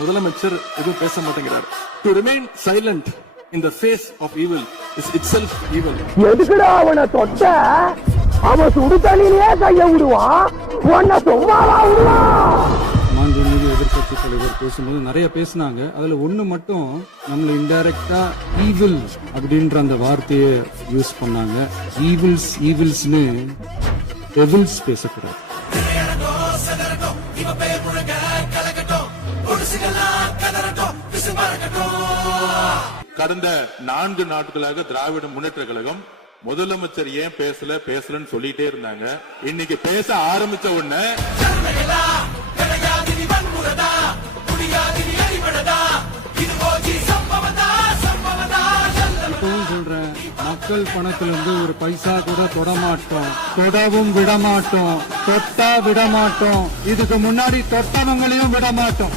முதலமைச்சர் எதுவும் பேச மாட்டேங்கிறார். To remain silent in the face of evil is itself evil. எதுக்குடா அவனை தொட்ட? அவன் சுடு தண்ணியிலே கைய விடுவான், உன்னை சும்மாவா விடுவான்? மாண்புமிகு எதிர்கட்சி தலைவர் பேசும்போது நிறைய பேசினாங்க. அதுல ஒண்ணு மட்டும் நம்மள இன்டைரக்டா ஈவில் அப்படின்ற அந்த வார்த்தையை யூஸ் பண்ணாங்க. ஈவில்ஸ்னு டெவில்ஸ் பேசக்கூடாது. கடந்த 4 நாட்களாக திராவிட முன்னேற்ற கழகம் முதலமைச்சர் ஏன் பேசலன்னு சொல்லிட்டே இருந்தாங்க. இன்னைக்கு பேச ஆரம்பிச்ச உடனே இப்பவும் சொல்றேன், மக்கள் பணத்துல இருந்து ஒரு பைசா கூட தொடமாட்டோம், தொடவும் விடமாட்டோம், தொட்டா விடமாட்டோம், இதுக்கு முன்னாடி தொட்டவங்களையும் விடமாட்டோம்.